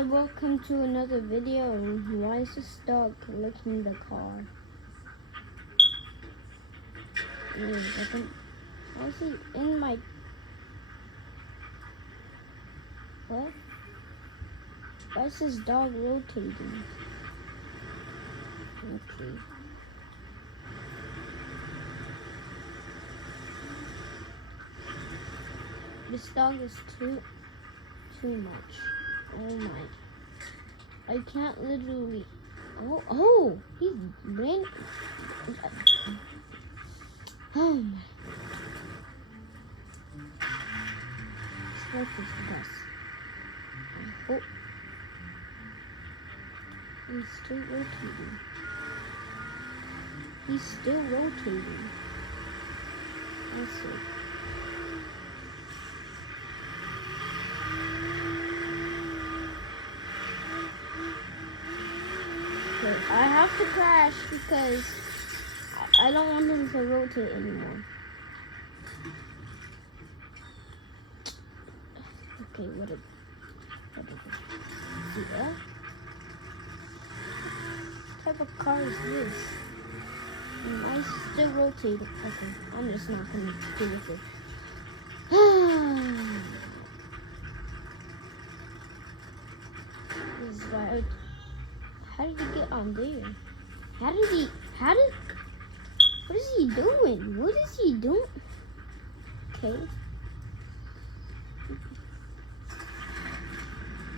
Hi, welcome to another video. And why is this dog licking the car? Wait a second. Why is he in my... What? Why is this dog rotating? Okay. This dog is too much. Oh my. I can't literally. Oh, he's ran. Oh my. This life is the best. I hope he's still rotating. He's still rotating. Let's see. I have to crash because I don't want him to rotate anymore. Okay, what is it? What type of car is this? And I still rotate it. Okay, I'm just not gonna do with it. This is why how did he get on there? What is he doing? What is he doing? Okay.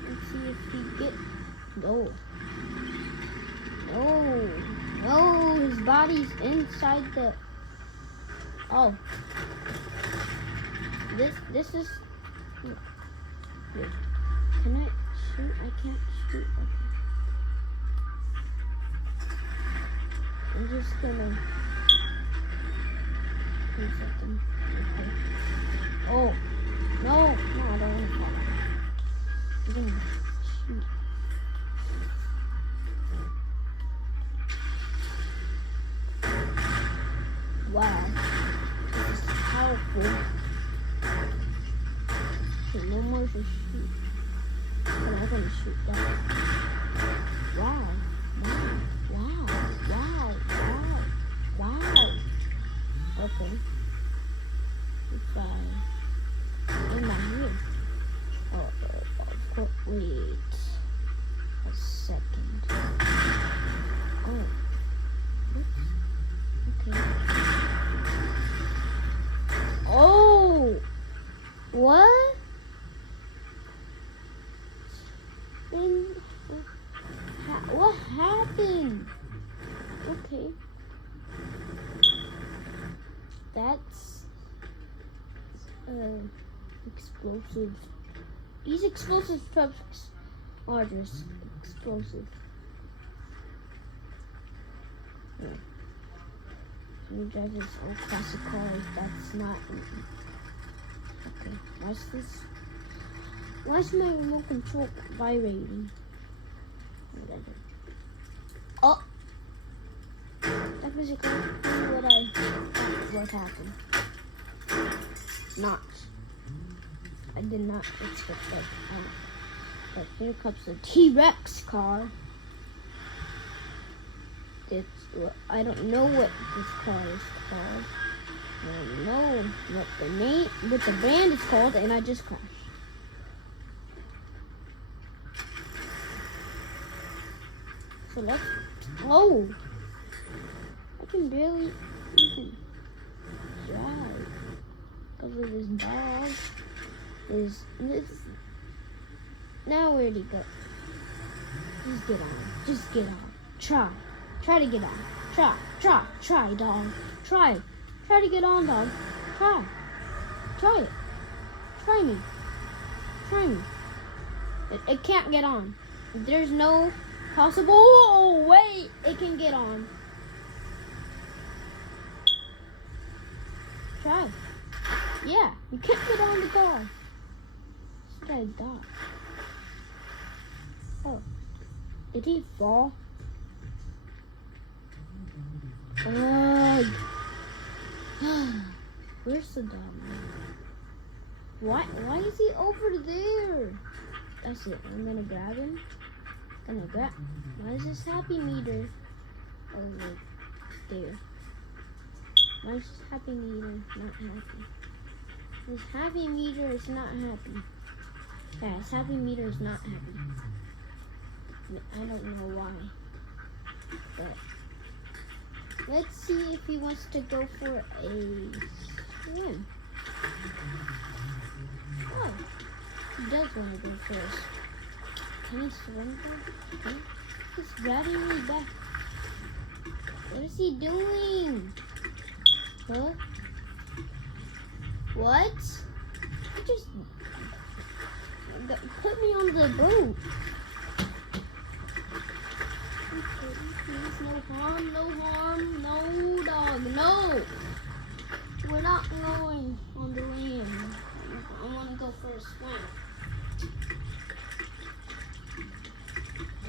Let's see if he get, no, his body's inside the, oh. This is, wait, can I shoot? I can't shoot, okay. I'm just gonna do something. Okay. Oh, no, I don't want to fall. I'm gonna shoot. Wow, this is powerful. Okay, no more to shoot. But I'm gonna shoot that. Wow. Okay. Goodbye. In my here. Oh, wait a second. Oh. Oops. Okay. Oh. What? What happened? Okay. That's explosive. These explosive trucks are just explosive. Yeah. You drive this old classic car. That's not. Okay. Why is my remote control vibrating? Oh. That basically what happened. I did not expect that. But here comes the T-Rex car. I don't know what this car is called. I don't know what the brand is called, and I just crashed. So let's. Oh. I can barely even drive because of this dog. Now where'd he go? Just get on. Try to get on. Try, dog. Try to get on, dog. Try it. Try me. It can't get on. There's no possible. Oh wait, it can get on. Try. Yeah, you can't get on the car. This guy died. Oh, did he fall? Where's the dog? Why is he over there? That's it. I'm gonna grab him. Why is this happy meter over there? Why is this happy meter not happy? This happy meter is not happy. Yeah, this happy meter is not happy. I don't know why. But let's see if he wants to go for a swim. Oh, he does want to go first. Can he swim though? Okay. He's grabbing me back. What is he doing? Huh? What? He just put me on the boat. Please, no harm, no dog, no. We're not going on the land. I want to go for a swim.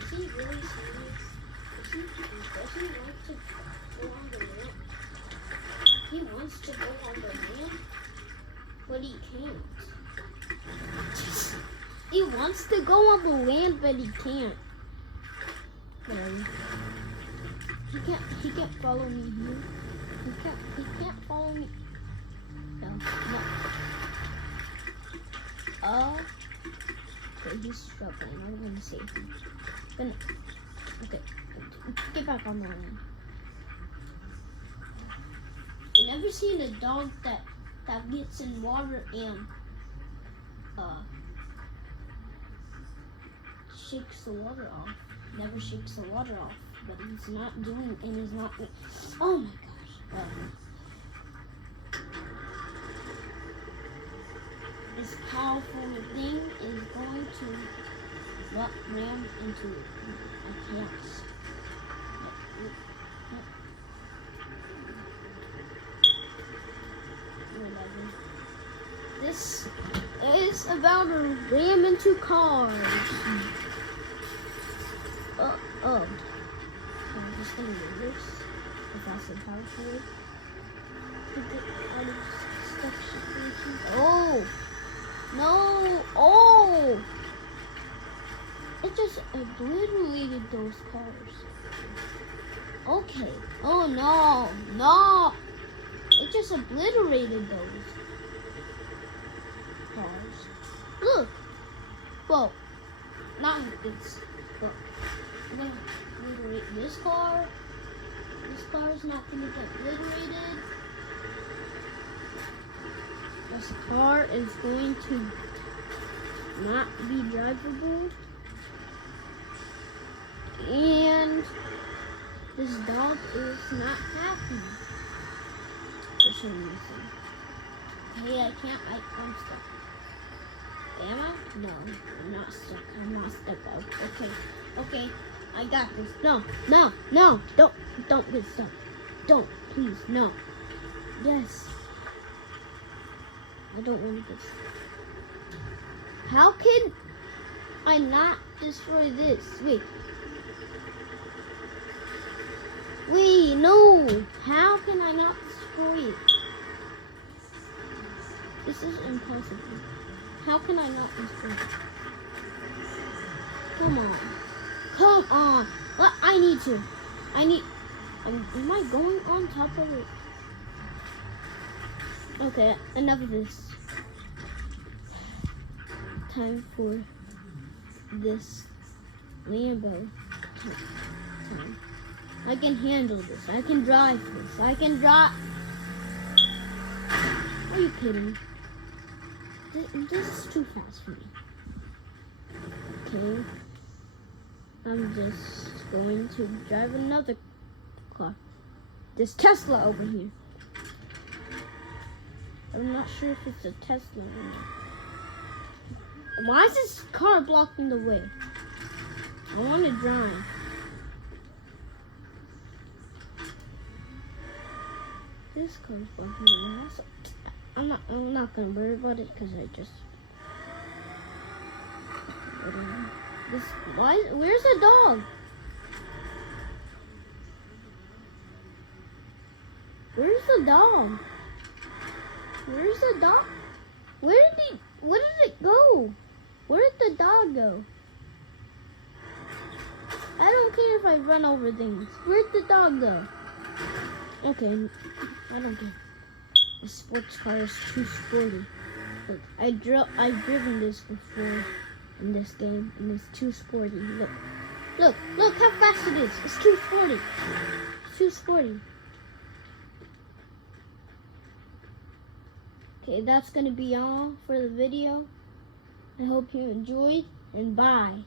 Is he really serious? Does he want to go on the land? He wants to go on the land, but he can't. He wants to go on the land, but he can't. Whatever. He can't follow me here. He can't follow me. No. Okay, he's struggling. I'm gonna save him. But no. Okay. Get back on the land. I never seen a dog that gets in water and shakes the water off. Never shakes the water off, but he's not doing, and he's not. Oh my gosh! This powerful thing is going to ram into a chaos. This is about to ram into cars. I'm just gonna do this. If that's the power forward. To get out of stuck situation. Oh! No! Oh! It just obliterated those cars. Okay. Oh no! No! It just obliterated those cars. Look! Well, not this. Look. I'm gonna obliterate this car. This car is not gonna get obliterated. This car is going to not be drivable. And this dog is not happy for some reason. Hey, I'm stuck. Am I? No, I'm not stuck. I'm not stuck though. Okay, I got this. No, don't get stuck. Don't, please, no. Yes. I don't want to get stuck. How can I not destroy this? Wait, no. How can I not destroy it? This is impossible. How can I not destroy it? Come on. What? Am I going on top of it? Okay, enough of this. Time for this Lambo time. I can handle this. I can drive this. Are you kidding? This is too fast for me. Okay. I'm just going to drive another car. This Tesla over here. I'm not sure if it's a Tesla or not. Why is this car blocking the way? I want to drive. This car's blocking the way. I'm not gonna worry about it because I just. Where's the dog? Where's the dog? Where's the dog? Where did it go? Where did the dog go? I don't care if I run over things. Where'd the dog go? Okay, I don't care. The sports car is too sporty. Look, I've driven this before in this game, and it's too sporty. Look how fast it is. It's too sporty. It's too sporty. Okay, that's gonna be all for the video. I hope you enjoyed, and bye.